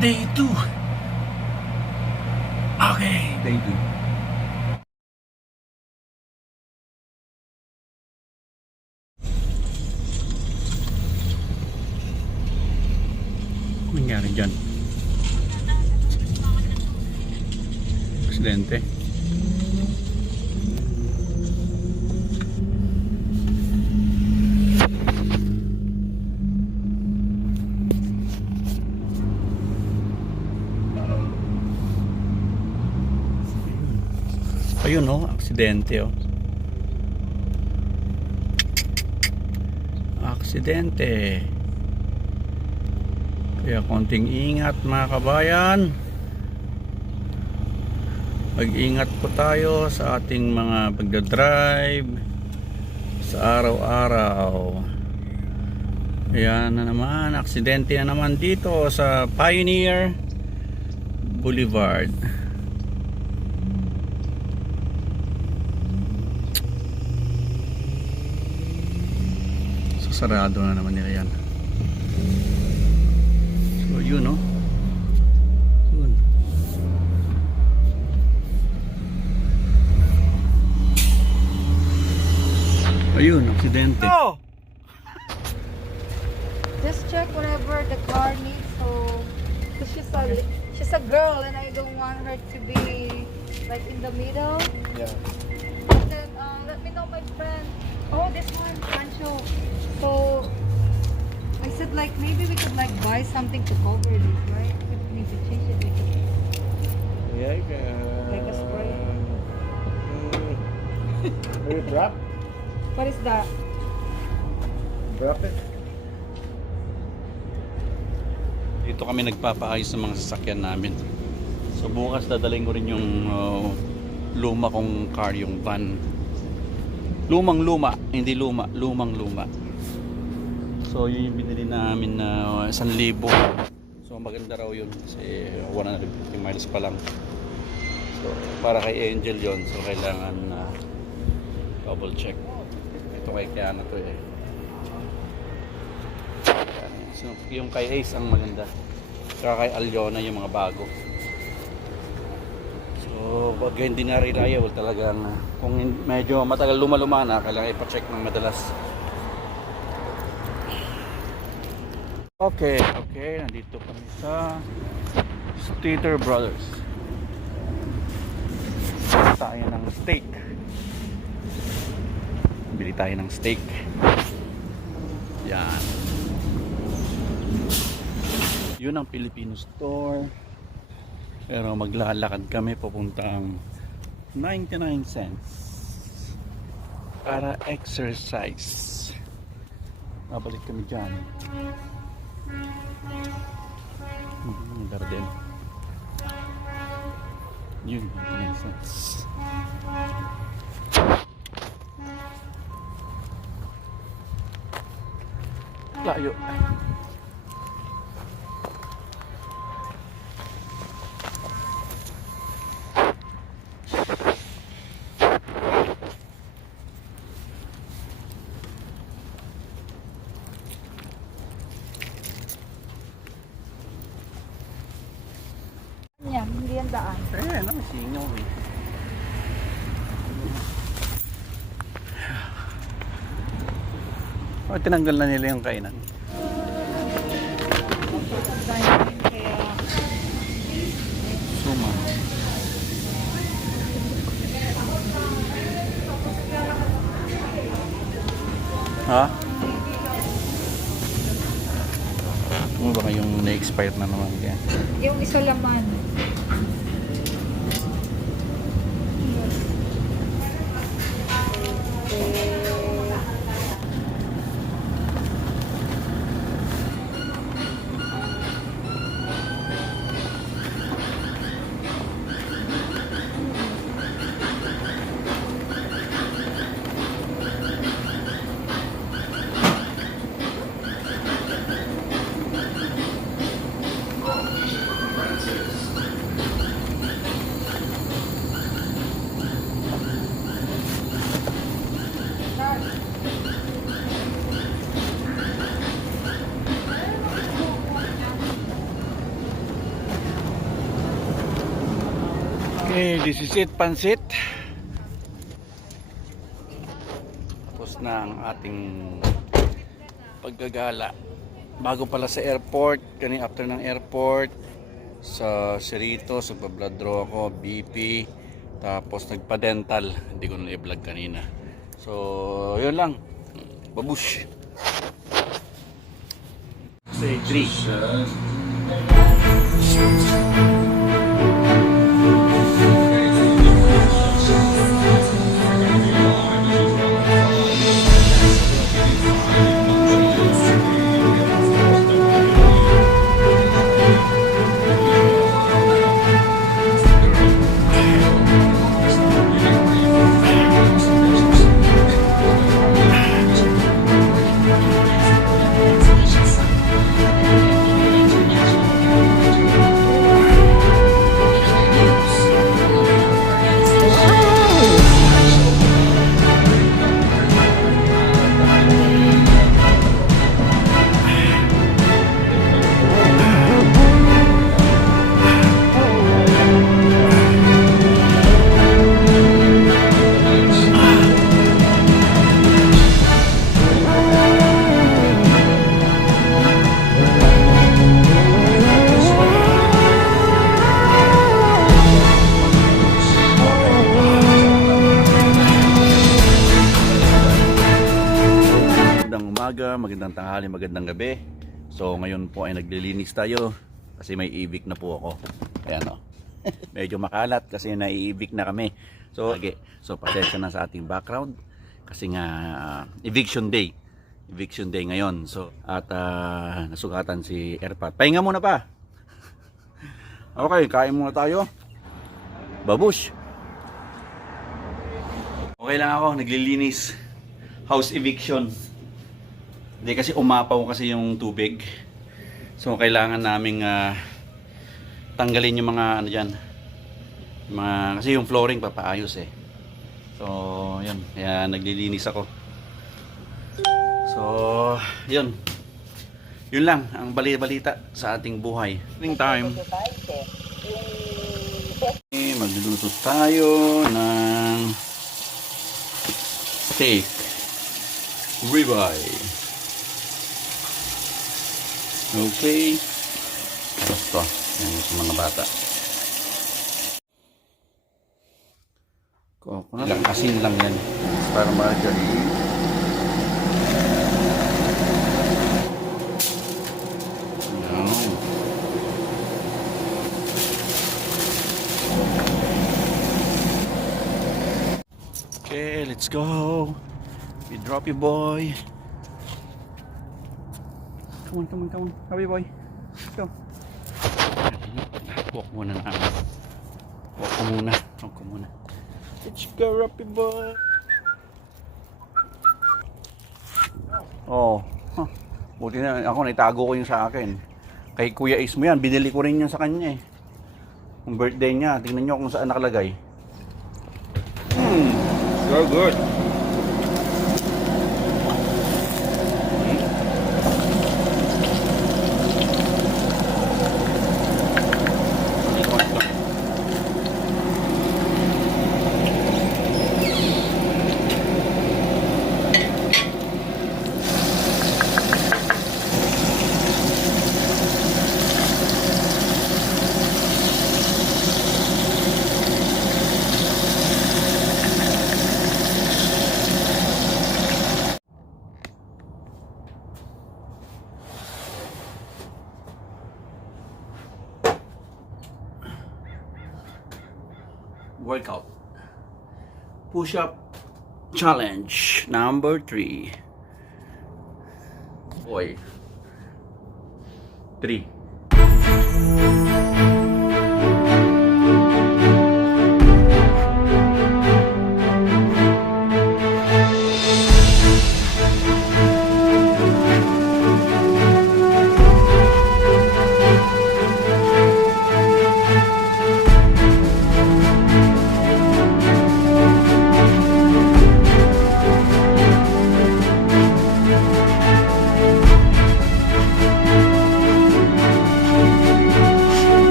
Day 2. Okay, day 2. Ano nangyari dyan? Aksidente. Ayun oh, aksidente oh. Aksidente. Kaya konting ingat mga kabayan. Mag-ingat po tayo sa ating mga pagdadrive sa araw-araw. Ayan na naman, aksidente na naman dito sa Pioneer Boulevard. Sarado na naman nila yan. So yun no. Yun. Ayun, aksidente. Oh! Just check whatever the car needs. So, cause she's a girl, and I don't want her to be like in the middle. Yeah. And then let me know, my friend. Oh, this one, Pancho. So I said like maybe we could like buy something to cover this, right? If we need to change it, we could Yeah, like a spray. Will you drop? What is that? Drop it. Dito kami nagpapaayos ng mga sasakyan namin. So bukas dadalhin ko rin yung luma kong car, yung van. Lumang-luma, hindi luma, lumang-luma. So yun yung binili namin na 1,000. So maganda raw yun kasi 150 miles pa lang. So para kay Angel yun, so kailangan double check. Ito kay Kiana to eh. So yung kay Ace ang maganda. Saka kay Aliona yung mga bago. So pag hindi na reliable talagang kung medyo matagal luma-luma na, kailangan ipa-check ng madalas. Okay, nandito kami sa Stater Brothers. Tayo ng steak. Bili tayo ng steak. Yan. Yun ang Filipino store. Pero maglalakad kami papuntang 99 cents para exercise. Babalik kami dyan. Garden. Yun, 99 cents. Layo. Yan, hindi yan daan. Ano, singaw eh. O, tinanggal na nila yung kainan. Kaya Suma. Ha? Ano ba yung na-expired na naman kaya? yung isa laman. This is it, pansit. Tapos na ang ating paggagala. Bago pala sa airport, kanina after ng airport, sa Cerritos, nagpa-blood draw ako, BP, tapos nagpa-dental. Hindi ko na i-vlog kanina. So, yun lang. Babush. Say 3. Magandang tanghali, magandang gabi. So ngayon po ay naglilinis tayo kasi may evict na po ako. Ayan o. Medyo makalat kasi nai-evict na kami. So pasensya na sa ating background kasi nga eviction day. Eviction day ngayon. So at nasugatan si Erpat. Pahinga muna pa. Okay, kain muna tayo. Babush. Okay lang ako, naglilinis. House eviction. Hindi kasi umapaw kasi yung tubig. So kailangan naming tanggalin yung mga ano diyan. Kasi yung flooring papaayos eh. So, yun. Kaya naglilinis ako. So, yun. Yun lang ang balita sa ating buhay. Evening time. Magluluto tayo ng steak ribeye. Okay. Tapos to. Yan yung sa mga bata. Ilang asin lang yan. Para margarine. Yan. Okay, let's go. We drop you, boy. Come on. Happy boy. Let's go. Walk muna na. Walk ko muna. Let's go, Happy boy. Oh. Huh. Buti na ako, naitago ko yung sa akin. Kay Kuya Ace mo yan. Binili ko rin yan sa kanya eh. Yung birthday niya. Tingnan nyo kung saan nakalagay. So good. Workout. Push-up challenge number 3. Boy. 3.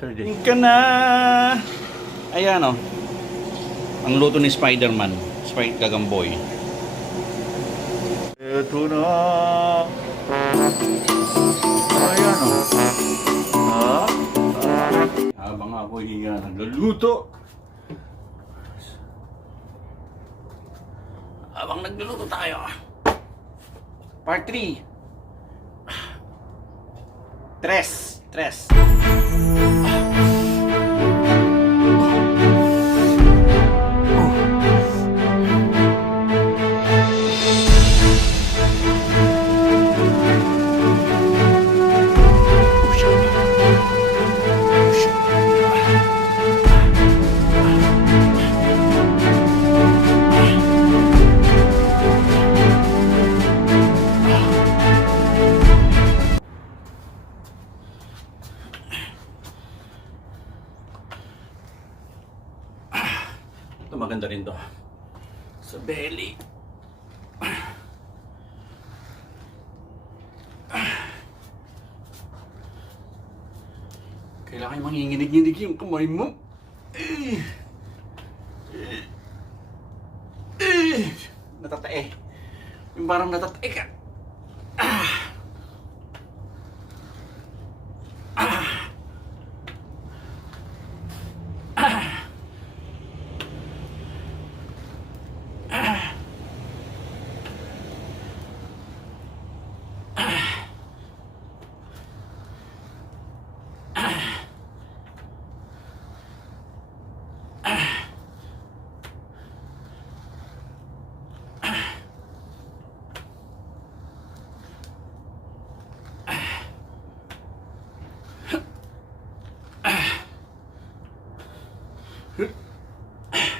Saturday. Ka na! Ayan o. Ang luto ni Spider-Man. Gagamboy. Ito na! Ayan o. Habang ako nagluluto. Habang nagluluto tayo. Part 3. Tres. Ito maganda rin to. Sa belly. Kailangan manginginig-nginig yung kamay mo. Natatae. Yung parang natatae ka.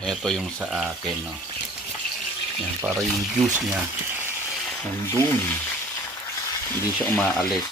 Ito yung sa akin, no. Yan, para yung juice niya nandun. Hindi siya umaalis.